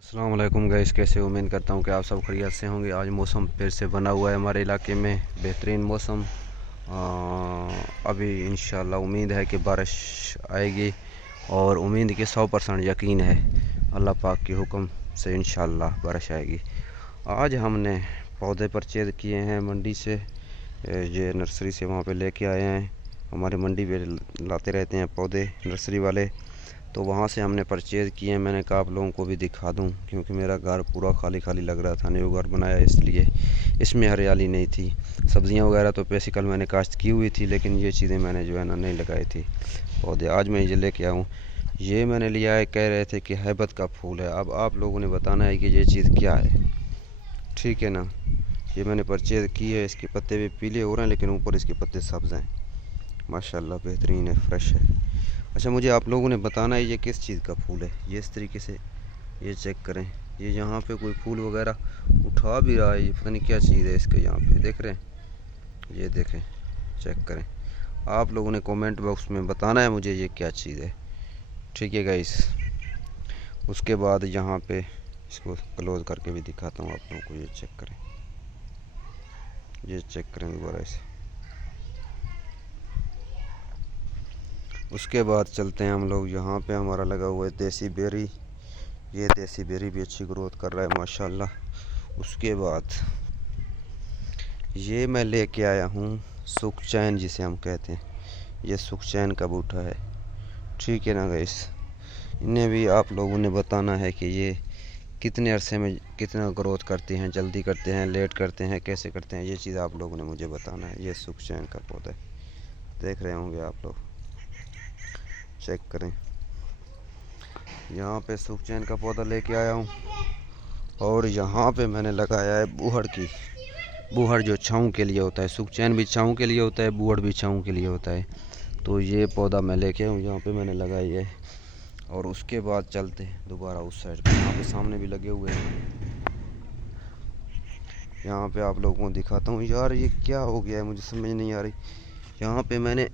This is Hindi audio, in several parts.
अस्सलाम वालेकुम गाइस, कैसे उम्मीद करता हूँ कि आप सब खैरियत से होंगे। आज मौसम फिर से बना हुआ है हमारे इलाके में, बेहतरीन मौसम। अभी इंशाल्लाह उम्मीद है कि बारिश आएगी और उम्मीद की 100% यकीन है। अल्लाह पाक के हुक्म से इंशाल्लाह बारिश आएगी। आज हमने पौधे परचेज़ किए हैं मंडी से, ये नर्सरी से वहाँ पे लेके आए हैं। हमारे मंडी पे लाते रहते हैं पौधे नर्सरी वाले, तो वहाँ से हमने परचेज़ किए हैं। मैंने कहा आप लोगों को भी दिखा दूँ, क्योंकि मेरा घर पूरा खाली खाली लग रहा था, न्यू घर बनाया इसलिए इसमें हरियाली नहीं थी। सब्ज़ियाँ वगैरह तो बेसिकल मैंने काश्त की हुई थी, लेकिन ये चीज़ें मैंने जो है ना नहीं लगाई थी पौधे। आज मैं ये लेके आऊँ, ये मैंने लिया है। कह रहे थे कि हैबत का फूल है। अब आप लोगों ने बताना है कि ये चीज़ क्या है, ठीक है ना। ये मैंने परचेज़ की है। इसके पत्ते भी पीले हो रहे हैं, लेकिन ऊपर इसके पत्ते सब्ज़ हैं। माशाल्लाह बेहतरीन है, फ्रेश है। अच्छा, मुझे आप लोगों ने बताना है ये किस चीज़ का फूल है। ये इस तरीके से ये चेक करें। ये यहाँ पे कोई फूल वगैरह उठा भी रहा है, ये पता नहीं क्या चीज़ है इसके। यहाँ पे देख रहे हैं, ये देखें, चेक करें। आप लोगों ने कमेंट बॉक्स में बताना है मुझे ये क्या चीज़ है, ठीक है गाइस। उसके बाद यहाँ पे इसको क्लोज करके भी दिखाता हूँ आप लोगों को। ये चेक करें, ये चेक करें दोबारा से। उसके बाद चलते हैं हम लोग, यहाँ पे हमारा लगा हुआ है देसी बेरी। ये देसी बेरी भी अच्छी ग्रोथ कर रहा है माशाल्लाह। उसके बाद ये मैं लेके आया हूँ सुखचैन, जिसे हम कहते हैं। ये सुखचैन का बूटा है, ठीक है ना गाइस। इन्हें भी आप लोगों ने बताना है कि ये कितने अरसे में कितना ग्रोथ करती हैं, जल्दी करते हैं, लेट करते हैं, कैसे करते हैं। ये चीज़ आप लोगों ने मुझे बताना है। ये सुखचैन का पौधा है, देख रहे होंगे आप लोग, चेक करें। यहाँ पे सुखचैन का पौधा लेके आया हूँ। और यहाँ पे मैंने लगाया है बूहड़ की। बूहड़ जो छाँव के लिए होता है, सुखचैन भी छाँव के लिए होता है, बूहड़ भी छाँव के लिए होता है। तो ये पौधा मैं लेके आऊँ, यहाँ पे मैंने लगाई है। और उसके बाद चलते हैं दोबारा उस साइड पे। यहाँ पे सामने भी लगे हुए हैं। यहाँ पे आप लोगों को दिखाता हूँ। यार ये क्या हो गया है, मुझे समझ नहीं आ रही। यहाँ पे मैंने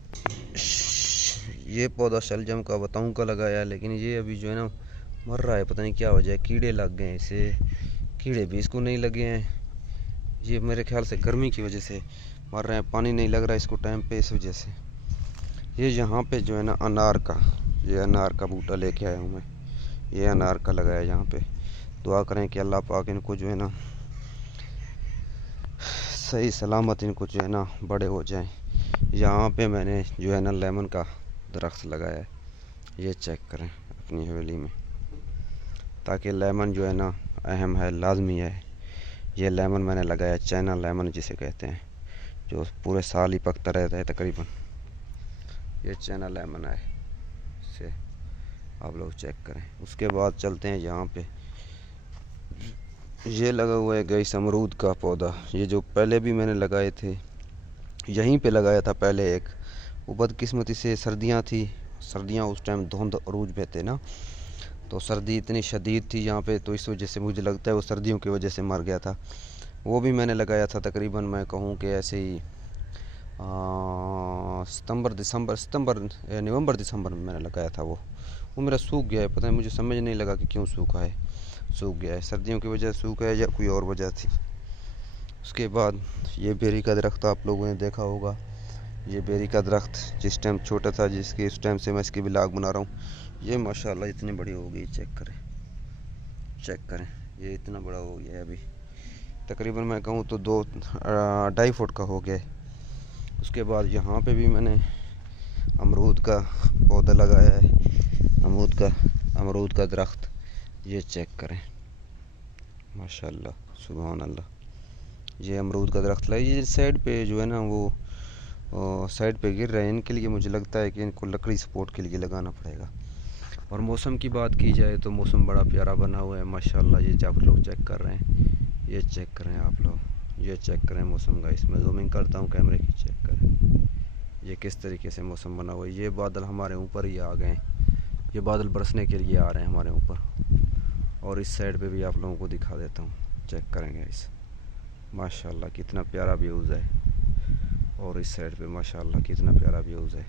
ये पौधा शलजम का बताऊँ का लगाया है, लेकिन ये अभी जो है ना मर रहा है। पता नहीं क्या वजह है, कीड़े लग गए हैं इसे। कीड़े भी इसको नहीं लगे हैं, ये मेरे ख्याल से गर्मी की वजह से मर रहे हैं। पानी नहीं लग रहा है इसको टाइम पे, इस वजह से। ये यहाँ पे जो है ना अनार का, ये अनार का बूटा लेके आया हूँ मैं। ये अनार का लगाया है यहाँ पे। दुआ करें कि अल्लाह पाक इनको जो है ना सही सलामत इनको जो है ना बड़े हो जाएं। यहाँ पे मैंने जो है ना लेमन का दरख्त लगाया है। ये चेक करें अपनी हवेली में, ताकि लेमन जो है ना अहम है, लाजमी है। ये लेमन मैंने लगाया, चाइना लेमन जिसे कहते हैं, जो पूरे साल ही पकता रहता है तकरीबन। ये चाइना लेमन है, इसे आप लोग चेक करें। उसके बाद चलते हैं यहाँ पे। ये लगा हुआ है गैस अमरूद का पौधा। ये जो पहले भी मैंने लगाए थे, यहीं पे लगाया था पहले एक। वो बदकिस्मती से सर्दियाँ थी, सर्दियाँ उस टाइम धुंध अरूज पे थे ना, तो सर्दी इतनी शदीद थी यहाँ पे, तो इस वजह से मुझे लगता है वो सर्दियों की वजह से मर गया था। वो भी मैंने लगाया था तकरीबन, मैं कहूँ कि ऐसे ही नवंबर दिसंबर में मैंने लगाया था। वो मेरा सूख गया है, पता नहीं, मुझे समझ नहीं लगा कि क्यों सूखा है। सूख गया है, सर्दियों की वजह से सूखा है या कोई और वजह थी। उसके बाद ये बेरी का दरख्त आप लोगों ने देखा होगा। ये बेरी का दरख्त जिस टाइम छोटा था, जिसके उस टाइम से मैं इसकी ब्लॉग बना रहा हूँ। ये माशाल्लाह इतनी बड़ी हो गई, चेक करें, चेक करें। ये इतना बड़ा हो गया है अभी, तकरीबन मैं कहूँ तो 2-2.5 फुट का हो गया है। उसके बाद यहाँ पे भी मैंने अमरूद का पौधा लगाया है, अमरूद का दरख्त। ये चेक करें, माशाल्लाह, सुभान अल्लाह। ये अमरूद का दरख्त लगाया। ये साइड पे जो है ना वो साइड पे गिर रहे हैं, इनके लिए मुझे लगता है कि इनको लकड़ी सपोर्ट के लिए लगाना पड़ेगा। और मौसम की बात की जाए तो मौसम बड़ा प्यारा बना हुआ है माशाल्लाह। ये जब लोग चेक कर रहे हैं, ये चेक करें आप लोग, ये चेक करें मौसम का। इसमें जूमिंग करता हूँ कैमरे की, चेक करें ये किस तरीके से मौसम बना हुआ है। ये बादल हमारे ऊपर ही आ गए, ये बादल बरसने के लिए आ रहे हैं हमारे ऊपर। और इस साइड पे भी आप लोगों को दिखा देता हूँ, चेक करेंगे इस, माशाल्लाह कितना प्यारा व्यूज़ है। और इस साइड पे माशाल्लाह कितना प्यारा व्यूज़ है,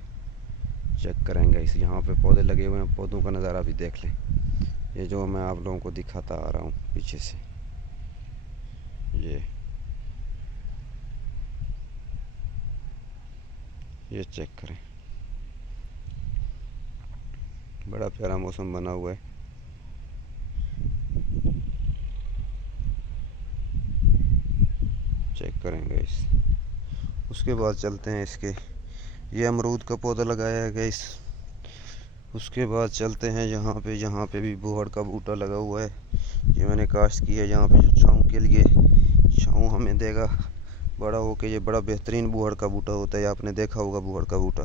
चेक करेंगे इस। यहाँ पे पौधे लगे हुए हैं, पौधों का नज़ारा भी देख लें। ये जो मैं आप लोगों को दिखाता आ रहा हूँ पीछे से, ये चेक करें, बड़ा प्यारा मौसम बना हुआ है। चेक करेंगे इस, उसके बाद चलते हैं इसके, ये अमरूद का पौधा लगाया है गाइस। उसके बाद चलते हैं यहाँ पे भी बोहड़ का बूटा लगा हुआ है। ये मैंने काश्त की है, यहाँ पे जो छाँव के लिए छाँव हमें देगा बड़ा हो के। ये बड़ा बेहतरीन बोहड़ का बूटा होता है, आपने देखा होगा बोहड़ का बूटा,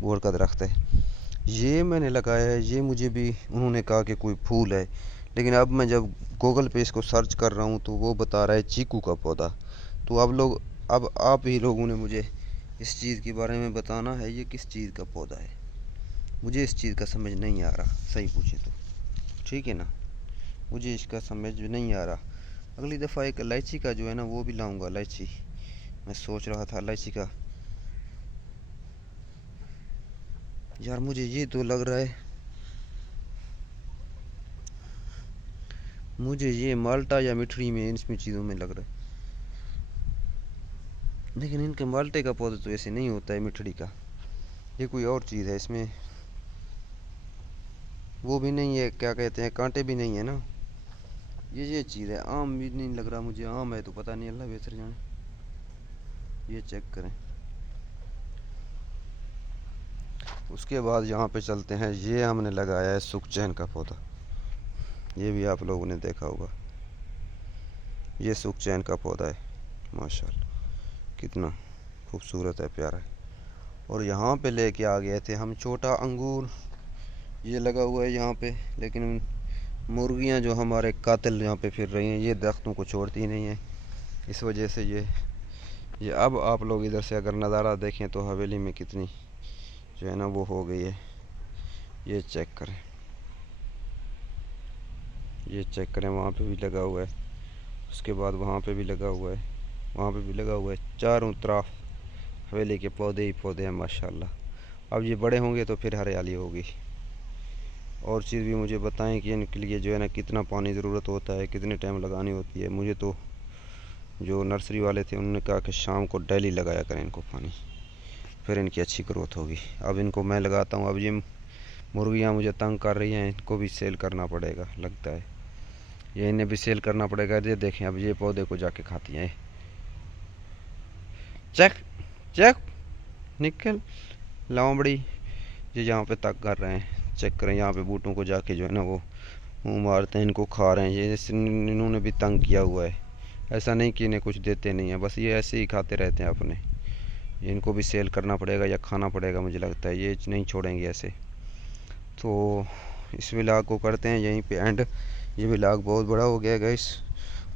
बोहड़ का दरख्त है। ये मैंने लगाया है, ये मुझे भी उन्होंने कहा कि कोई फूल है, लेकिन अब मैं जब गूगल पे इसको सर्च कर रहा हूँ तो वो बता रहा है चीकू का पौधा। तो अब आप ही लोगों ने मुझे इस चीज़ के बारे में बताना है, ये किस चीज़ का पौधा है। मुझे इस चीज़ का समझ नहीं आ रहा, सही पूछे तो, ठीक है ना, मुझे इसका समझ नहीं आ रहा। अगली दफ़ा एक इलायची का जो है ना वो भी लाऊंगा, इलायची मैं सोच रहा था इलायची का। यार मुझे ये तो लग रहा है, मुझे ये माल्टा या मिठड़ी में इसमें चीज़ों में लग रहा है, लेकिन इनके माल्टे का पौधा तो ऐसे नहीं होता है मिठड़ी का, ये कोई और चीज़ है इसमें। वो भी नहीं है, क्या कहते हैं, कांटे भी नहीं है ना, ये चीज़ है। आम भी नहीं लग रहा मुझे, आम है तो पता नहीं, अल्लाह बेहतर जाने। ये चेक करें। उसके बाद यहाँ पे चलते हैं, ये हमने लगाया है सुखचैन का पौधा, ये भी आप लोगों ने देखा होगा, ये सुखचैन का पौधा है, माशाल्लाह कितना खूबसूरत है, प्यारा है। और यहाँ पे लेके आ गए थे हम छोटा अंगूर, ये लगा हुआ है यहाँ पे, लेकिन मुर्गियाँ जो हमारे कातिल यहाँ पे फिर रही हैं, ये दरख्तों को छोड़ती नहीं है, इस वजह से ये अब आप लोग इधर से अगर नज़ारा देखें तो हवेली में कितनी जो है ना वो हो गई है। ये चेक करें, ये चेक करें, वहाँ पे भी लगा हुआ है, उसके बाद वहाँ पे भी लगा हुआ है, वहाँ पे भी लगा हुआ है, चारों तरफ हवेली के पौधे ही पौधे हैं माशाल्लाह। अब ये बड़े होंगे तो फिर हरियाली होगी। और चीज़ भी मुझे बताएं कि इनके लिए जो है ना कितना पानी ज़रूरत होता है, कितने टाइम लगानी होती है। मुझे तो जो नर्सरी वाले थे उन्होंने कहा कि शाम को डेली लगाया करें इनको पानी, फिर इनकी अच्छी ग्रोथ होगी। अब इनको मैं लगाता हूँ। अब ये मुर्गियाँ मुझे तंग कर रही हैं, इनको भी सेल करना पड़ेगा लगता है, ये इन्हें भी सेल करना पड़ेगा। ये देखें अब ये पौधे को जाके खाती हैं, चेक चेक निकल लावड़ी, ये यहाँ पे तक कर रहे हैं, चेक करें यहाँ पे बूटों को जाके जो है ना वो मुँह मारते हैं, इनको खा रहे हैं। ये इन्होंने भी तंग किया हुआ है, ऐसा नहीं कि इन्हें कुछ देते नहीं है, बस ये ऐसे ही खाते रहते हैं अपने। इनको भी सेल करना पड़ेगा या खाना पड़ेगा, मुझे लगता है ये नहीं छोड़ेंगे ऐसे। तो इस व्लॉग को करते हैं यहीं पे एंड। ये व्लॉग बहुत बड़ा हो गया गाइस,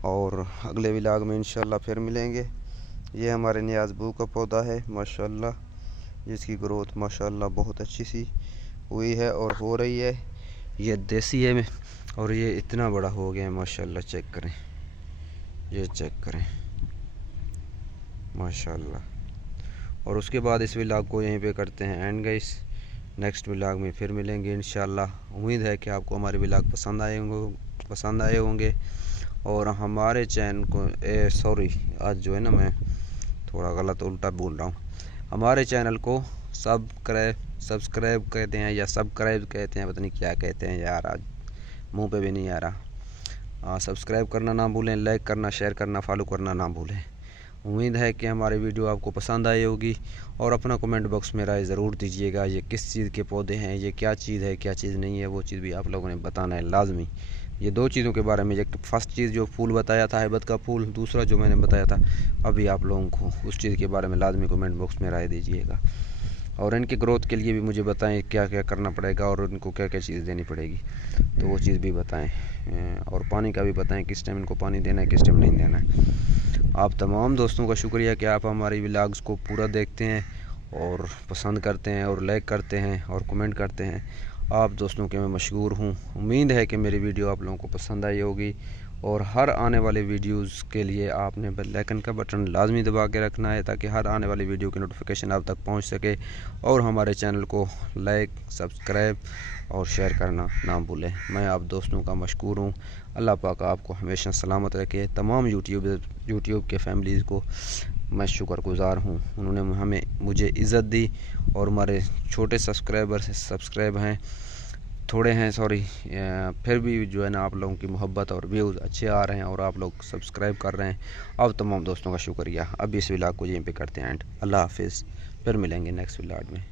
और अगले व्लॉग में इंशाल्लाह फिर मिलेंगे। ये हमारे नियाज़बू का पौधा है माशाल्लाह, जिसकी ग्रोथ माशाल्लाह बहुत अच्छी सी हुई है और हो रही है। ये देसी है और ये इतना बड़ा हो गया है माशाल्लाह, चेक करें, ये चेक करें माशाल्लाह। और उसके बाद इस व्लॉग को यहीं पे करते हैं एंड गाइस, नेक्स्ट व्लॉग में फिर मिलेंगे इंशाल्लाह। उम्मीद है कि आपको हमारे व्लॉग पसंद आए होंगे। और हमारे चैनल को सॉरी आज जो है ना मैं थोड़ा गलत उल्टा बोल रहा हूँ, हमारे चैनल को सब्सक्राइब कहते हैं या सब्सक्राइब कहते हैं, पता नहीं क्या कहते हैं यार, आज मुंह पे भी नहीं आ रहा। सब्सक्राइब करना ना भूलें, लाइक करना, शेयर करना, फॉलो करना ना भूलें। उम्मीद है कि हमारी वीडियो आपको पसंद आई होगी। और अपना कमेंट बॉक्स में राय ज़रूर दीजिएगा, ये किस चीज़ के पौधे हैं, ये क्या चीज़ है क्या चीज़ नहीं है, वो चीज़ भी आप लोगों ने बताना है लाजमी। ये दो चीज़ों के बारे में, एक फर्स्ट चीज़ जो फूल बताया था हैबत का फूल, दूसरा जो मैंने बताया था अभी आप लोगों को, उस चीज़ के बारे में लाजमी कमेंट बॉक्स में राय दीजिएगा। और इनकी ग्रोथ के लिए भी मुझे बताएं क्या क्या करना पड़ेगा और इनको क्या क्या चीज़ देनी पड़ेगी, तो वो चीज़ भी बताएं। और पानी का भी बताएं, किस टाइम इनको पानी देना है, किस टाइम नहीं देना है। आप तमाम दोस्तों का शुक्रिया कि आप हमारी व्लॉग्स को पूरा देखते हैं और पसंद करते हैं और लाइक करते हैं और कमेंट करते हैं। आप दोस्तों के मैं मशहूर हूँ। उम्मीद है कि मेरी वीडियो आप लोगों को पसंद आई होगी और हर आने वाले वीडियोस के लिए आपने बेल आइकन का बटन लाजमी दबा के रखना है, ताकि हर आने वाली वीडियो की नोटिफिकेशन आप तक पहुंच सके। और हमारे चैनल को लाइक, सब्सक्राइब और शेयर करना ना भूलें। मैं आप दोस्तों का मशकूर हूँ। अल्लाह पाक आपको हमेशा सलामत रखे। तमाम यूट्यूब के फैमिलीज़ को मैं शुक्रगुज़ार हूँ, उन्होंने मुझे इज़्ज़त दी। और हमारे छोटे सब्सक्राइब हैं, थोड़े हैं सॉरी, फिर भी जो है ना आप लोगों की मोहब्बत और व्यूज़ अच्छे आ रहे हैं और आप लोग सब्सक्राइब कर रहे हैं। अब तमाम दोस्तों का शुक्रिया। अब इस व्लॉग को यहीं पे करते हैं एंड। अल्लाह हाफिज़, फिर मिलेंगे नेक्स्ट व्लॉग में।